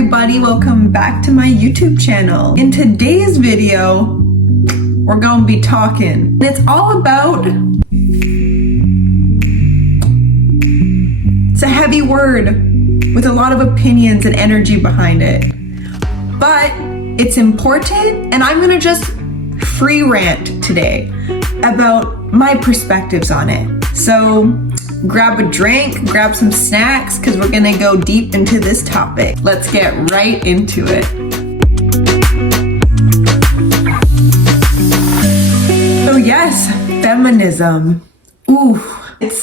everybody, welcome back to my YouTube channel. In today's video, we're gonna be talking. It's all about, it's a heavy word with a lot of opinions and energy behind it. But it's important, and I'm gonna just free rant today about my perspectives on it. So grab a drink, grab some snacks, because we're gonna go deep into this topic. Let's get right into it. So yes, feminism. Ooh, it's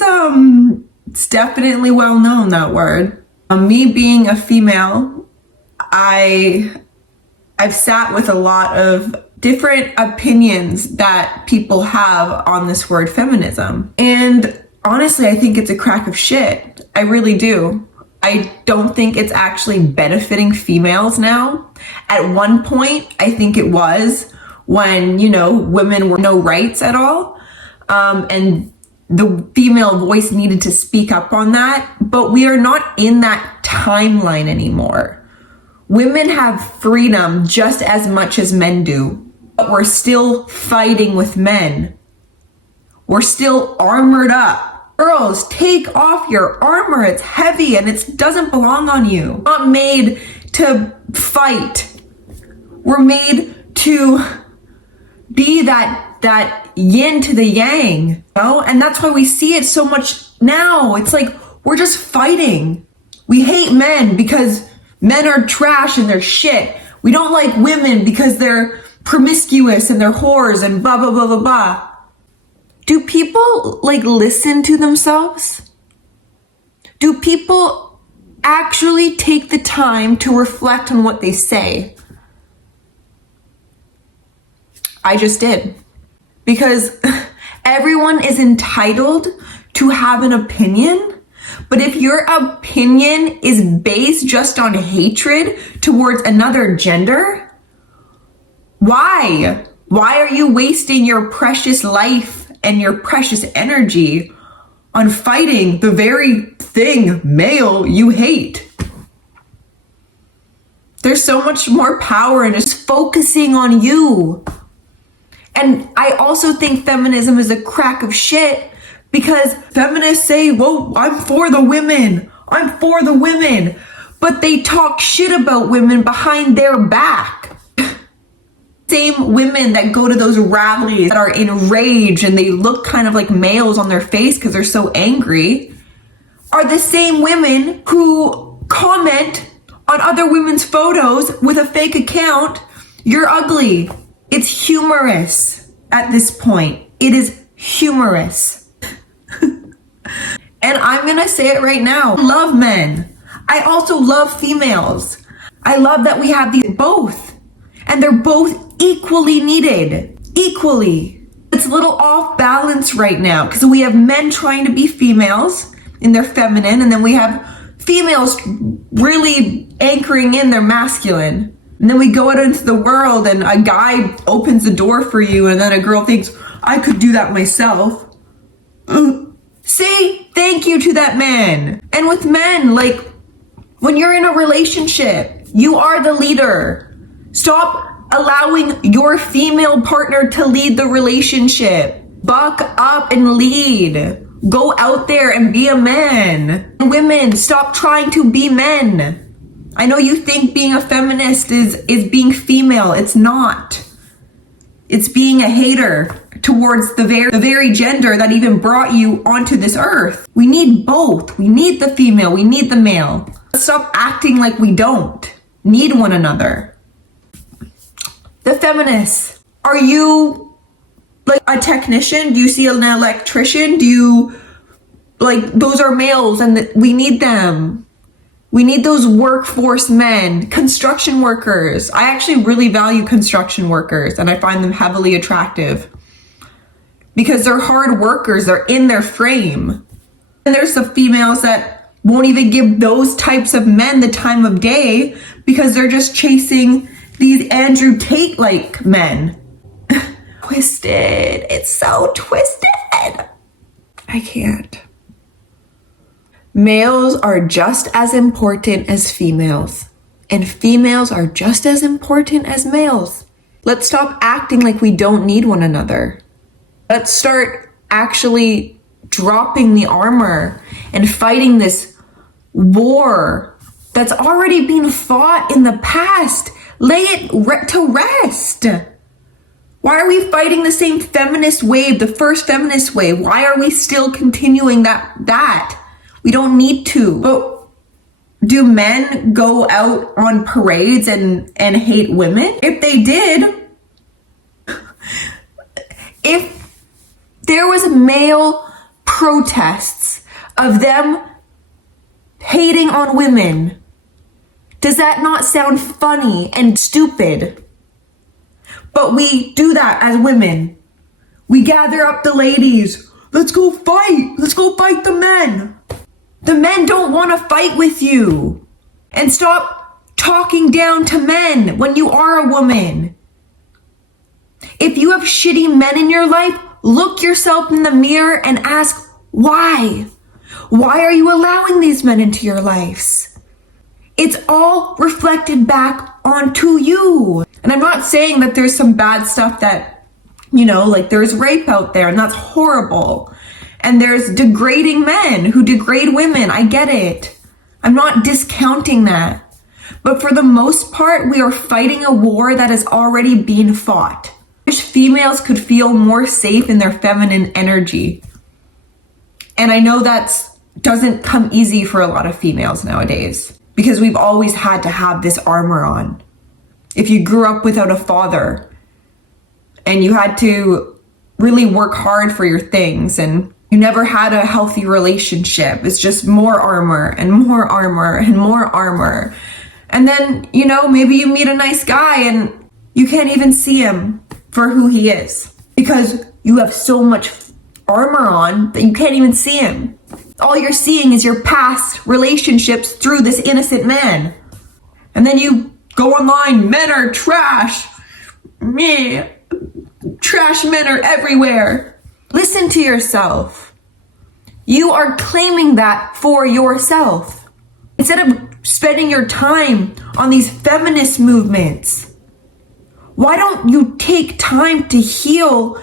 definitely well known, that word. Me being a female, I've sat with a lot of different opinions that people have on this word feminism. And honestly, I think it's a crock of shit. I really do. I don't think it's actually benefiting females now. At one point, I think it was when, women were no rights at all. And the female voice needed to speak up on that. But we are not in that timeline anymore. Women have freedom just as much as men do. But we're still fighting with men. We're still armored up. Girls, take off your armor. It's heavy and it doesn't belong on you. We're not made to fight. We're made to be that yin to the yang, And that's why we see it so much now. It's like we're just fighting. We hate men because men are trash and they're shit. We don't like women because they're promiscuous and they're whores and blah, blah, blah, blah, blah. Do people listen to themselves? Do people actually take the time to reflect on what they say? I just did. Because everyone is entitled to have an opinion. But if your opinion is based just on hatred towards another gender, why? Why are you wasting your precious life and your precious energy on fighting the very thing, male, you hate? There's so much more power in just focusing on you. And I also think feminism is a crock of shit because feminists say, well, I'm for the women. I'm for the women. But they talk shit about women behind their back. Same women that go to those rallies that are enraged and they look kind of like males on their face because they're so angry are the same women who comment on other women's photos with a fake account. You're ugly. It's humorous at this point. It is humorous. And I'm gonna say it right now. I love men. I also love females. I love that we have these both. And they're both equally needed. Equally. It's a little off balance right now because we have men trying to be females in their feminine, and then we have females really anchoring in their masculine. And then we go out into the world and a guy opens the door for you and then a girl thinks, I could do that myself. See, thank you to that man. And with men, when you're in a relationship, you are the leader. Stop allowing your female partner to lead the relationship. Buck up and lead. Go out there and be a man. And women, stop trying to be men. I know you think being a feminist is being female. It's not. It's being a hater towards the very gender that even brought you onto this earth. We need both. We need the female. We need the male. Stop acting like we don't need one another. The feminists, are you a technician? Do you see an electrician? Do you those are males and we need them. We need those workforce men, construction workers. I actually really value construction workers and I find them heavily attractive because they're hard workers. They're in their frame. And there's the females that won't even give those types of men the time of day because they're just chasing these Andrew Tate-like men. Twisted. It's so twisted. I can't. Males are just as important as females. And females are just as important as males. Let's stop acting like we don't need one another. Let's start actually dropping the armor and fighting this war that's already been fought in the past. Lay it to rest. Why are we fighting the same feminist wave, the first feminist wave? Why are we still continuing that? We don't need to. But do men go out on parades and hate women? If they did, if there was male protests of them hating on women, does that not sound funny and stupid? But we do that as women. We gather up the ladies. Let's go fight. Let's go fight the men. The men don't want to fight with you. And stop talking down to men when you are a woman. If you have shitty men in your life, look yourself in the mirror and ask why. Why are you allowing these men into your lives? It's all reflected back onto you. And I'm not saying that there's some bad stuff that, like there's rape out there and that's horrible. And there's degrading men who degrade women. I get it. I'm not discounting that. But for the most part, we are fighting a war that has already been fought. I wish females could feel more safe in their feminine energy. And I know that doesn't come easy for a lot of females nowadays because we've always had to have this armor on. If you grew up without a father and you had to really work hard for your things and you never had a healthy relationship, it's just more armor and more armor and more armor. And then, maybe you meet a nice guy and you can't even see him for who he is because you have so much armor on that you can't even see him. All you're seeing is your past relationships through this innocent man. And then you go online, men are trash. Me. Trash men are everywhere. Listen to yourself. You are claiming that for yourself. Instead of spending your time on these feminist movements, why don't you take time to heal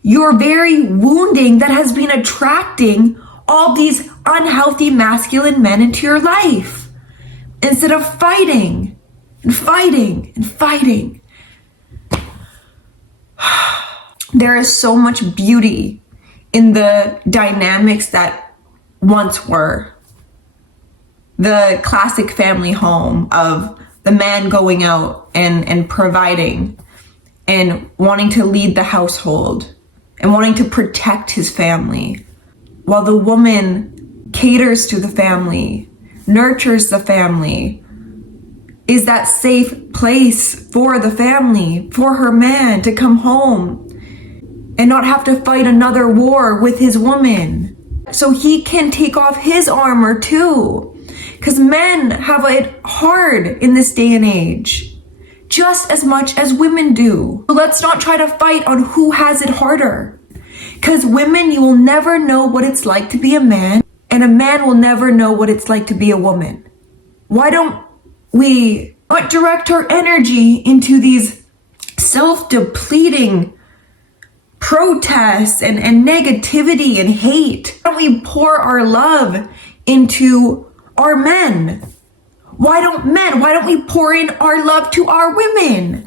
your very wounding that has been attracting all these unhealthy masculine men into your life? Instead of fighting and fighting and fighting. There is so much beauty in the dynamics that once were. The classic family home of the man going out and providing and wanting to lead the household and wanting to protect his family, while the woman caters to the family, nurtures the family, is that safe place for the family, for her man to come home and not have to fight another war with his woman. So he can take off his armor too. Because men have it hard in this day and age, just as much as women do. So let's not try to fight on who has it harder. Because women, you will never know what it's like to be a man, and a man will never know what it's like to be a woman. Why don't we not direct our energy into these self-depleting protests and negativity and hate? Why don't we pour our love into our men? Why don't we pour in our love to our women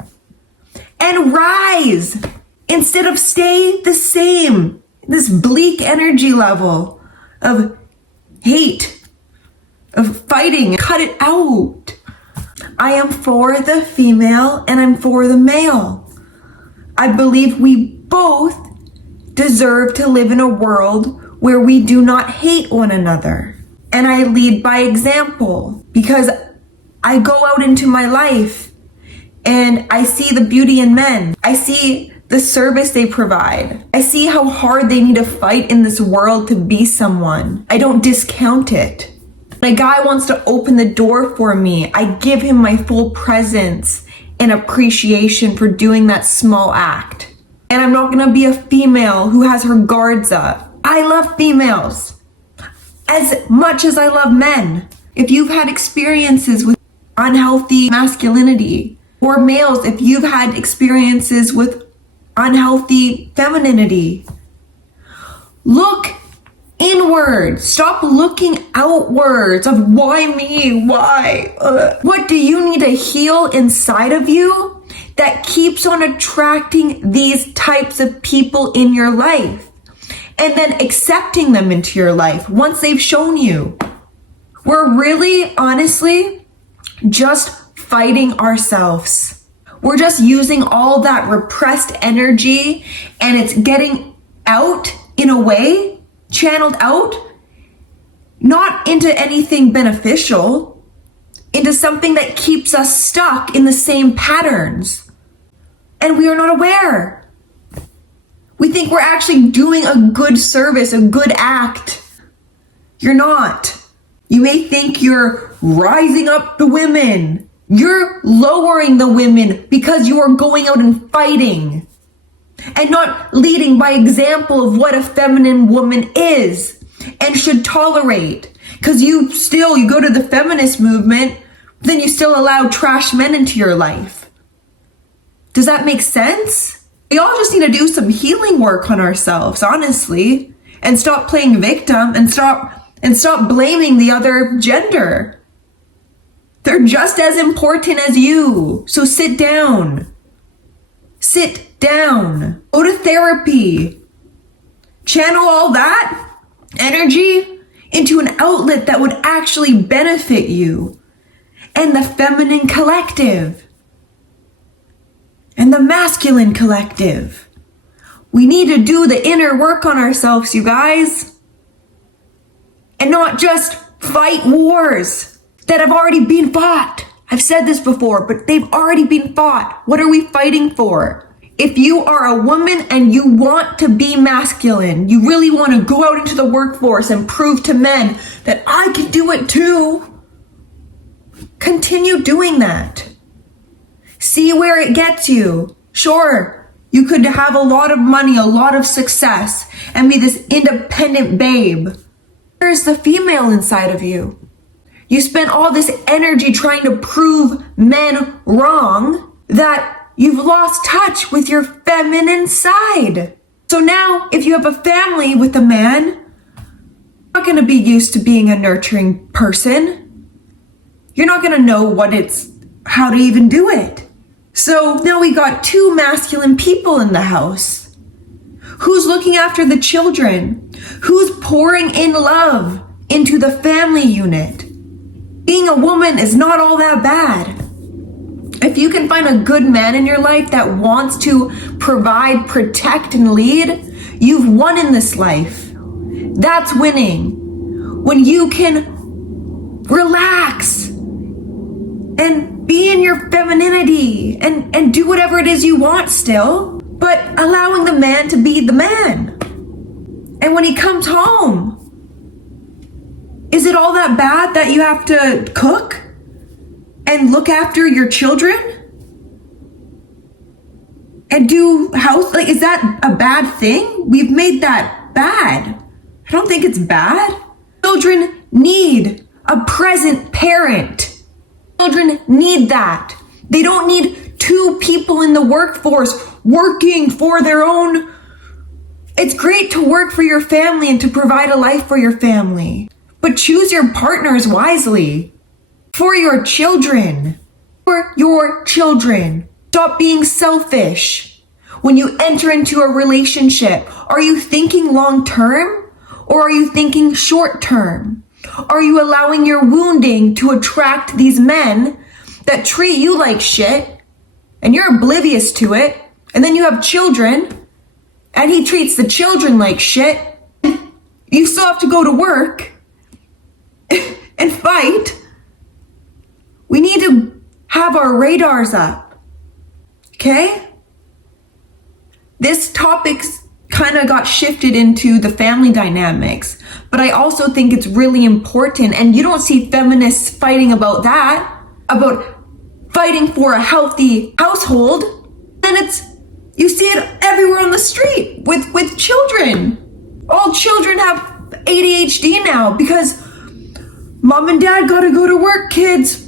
and rise instead of stay the same, this bleak energy level of hate, of fighting? Cut it out. I am for the female and I'm for the male. I believe we both deserve to live in a world where we do not hate one another. And I lead by example because I go out into my life and I see the beauty in men. I see the service they provide. I see how hard they need to fight in this world to be someone. I don't discount it. When a guy wants to open the door for me, I give him my full presence and appreciation for doing that small act. And I'm not gonna be a female who has her guards up. I love females as much as I love men. If you've had experiences with, unhealthy masculinity. Or males, if you've had experiences with unhealthy femininity. Look inward. Stop looking outwards of why me, why? What do you need to heal inside of you that keeps on attracting these types of people in your life? And then accepting them into your life once they've shown you. We're really, honestly, just fighting ourselves. We're just using all that repressed energy and it's getting out in a way, channeled out, not into anything beneficial, into something that keeps us stuck in the same patterns. And we are not aware. We think we're actually doing a good service, a good act. You're not. You may think you're rising up the women. You're lowering the women because you are going out and fighting and not leading by example of what a feminine woman is and should tolerate. Because you go to the feminist movement, then you still allow trash men into your life. Does that make sense? We all just need to do some healing work on ourselves, honestly, and stop playing victim and stop blaming the other gender. They're just as important as you. So sit down. Sit down. Go to therapy. Channel all that energy into an outlet that would actually benefit you and the feminine collective and the masculine collective. We need to do the inner work on ourselves, you guys, and not just fight wars that have already been fought. I've said this before, but they've already been fought. What are we fighting for? If you are a woman and you want to be masculine, you really want to go out into the workforce and prove to men that I can do it too, continue doing that. See where it gets you. Sure, you could have a lot of money, a lot of success, and be this independent babe. Where's the female inside of you? You spent all this energy trying to prove men wrong that you've lost touch with your feminine side. So now, if you have a family with a man, you're not going to be used to being a nurturing person. You're not going to know how to even do it. So now we got two masculine people in the house. Who's looking after the children? Who's pouring in love into the family unit? Being a woman is not all that bad. If you can find a good man in your life that wants to provide, protect, and lead, you've won in this life. That's winning. When you can relax and be in your femininity and do whatever it is you want still, but allowing the man to be the man. And when he comes home, is it all that bad that you have to cook and look after your children and do house? Like, is that a bad thing? We've made that bad. I don't think it's bad. Children need a present parent. Children need that. They don't need two people in the workforce working for their own. It's great to work for your family and to provide a life for your family. But choose your partners wisely. For your children. For your children. Stop being selfish. When you enter into a relationship, are you thinking long term or are you thinking short term? Are you allowing your wounding to attract these men that treat you like shit and you're oblivious to it, and then you have children and he treats the children like shit? You still have to go to work and fight. We need to have our radars up. Okay? This topic's kind of got shifted into the family dynamics, but I also think it's really important, and you don't see feminists fighting about that, about fighting for a healthy household, and you see it everywhere on the street with children. All children have ADHD now because mom and dad gotta go to work, kids.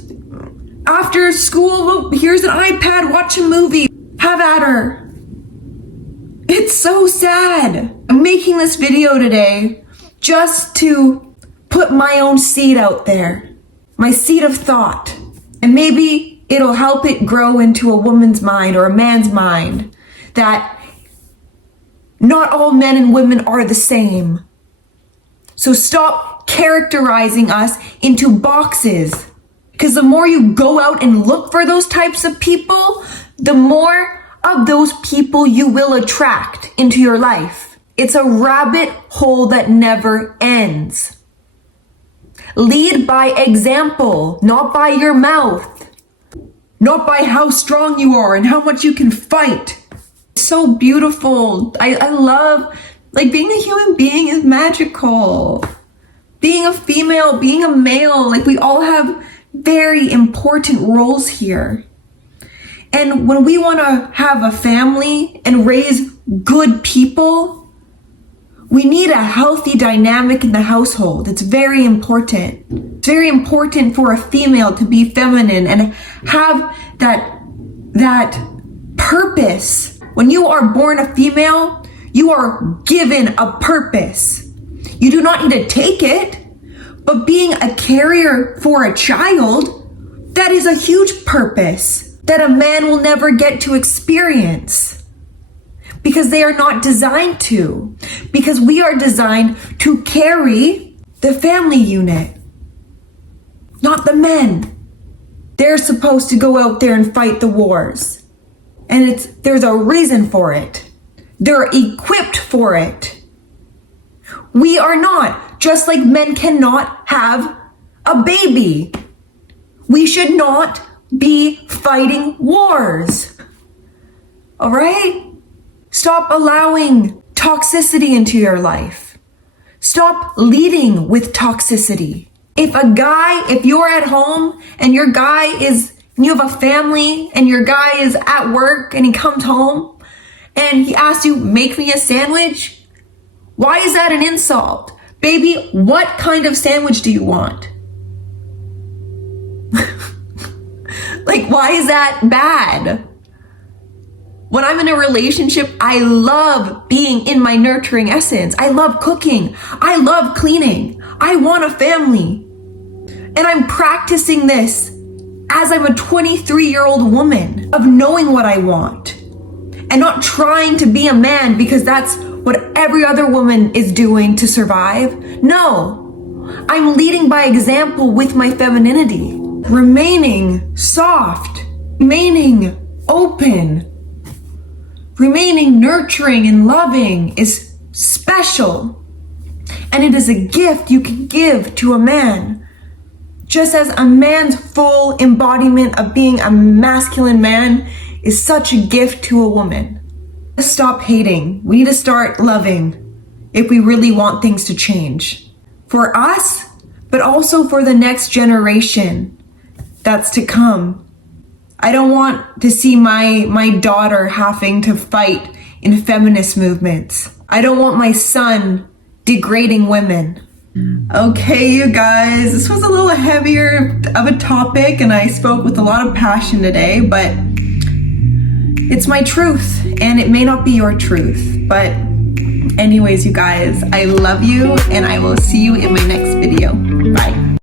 After school, here's an iPad, watch a movie. Have at her. It's so sad. I'm making this video today just to put my own seed out there. My seed of thought. And maybe it'll help it grow into a woman's mind or a man's mind that not all men and women are the same. So stop characterizing us into boxes. Because the more you go out and look for those types of people, the more of those people you will attract into your life. It's a rabbit hole that never ends. Lead by example, not by your mouth. Not by how strong you are and how much you can fight. It's so beautiful. I love, like, being a human being is magical. Being a female, being a male, like, we all have very important roles here. And when we want to have a family and raise good people, we need a healthy dynamic in the household. It's very important. It's very important for a female to be feminine and have that purpose. When you are born a female, you are given a purpose. You do not need to take it, but being a carrier for a child, that is a huge purpose that a man will never get to experience because they are not designed to. Because we are designed to carry the family unit, not the men. They're supposed to go out there and fight the wars. And there's a reason for it. They're equipped for it. We are not, just like men cannot have a baby. We should not be fighting wars. All right? Stop allowing toxicity into your life. Stop leading with toxicity. If you're at home and you have a family and your guy is at work and he comes home and he asks you, make me a sandwich, why is that an insult? Baby, what kind of sandwich do you want? Like, why is that bad? When I'm in a relationship, I love being in my nurturing essence. I love cooking. I love cleaning. I want a family. And I'm practicing this as I'm a 23-year-old woman of knowing what I want and not trying to be a man because that's what every other woman is doing to survive. No, I'm leading by example with my femininity, remaining soft, remaining open, remaining nurturing and loving is special. And it is a gift you can give to a man. Just as a man's full embodiment of being a masculine man is such a gift to a woman. Stop hating. We need to start loving if we really want things to change. For us, but also for the next generation that's to come. I don't want to see my daughter having to fight in feminist movements. I don't want my son degrading women. Okay, you guys, this was a little heavier of a topic and I spoke with a lot of passion today, but it's my truth and it may not be your truth. But anyways, you guys, I love you and I will see you in my next video. Bye.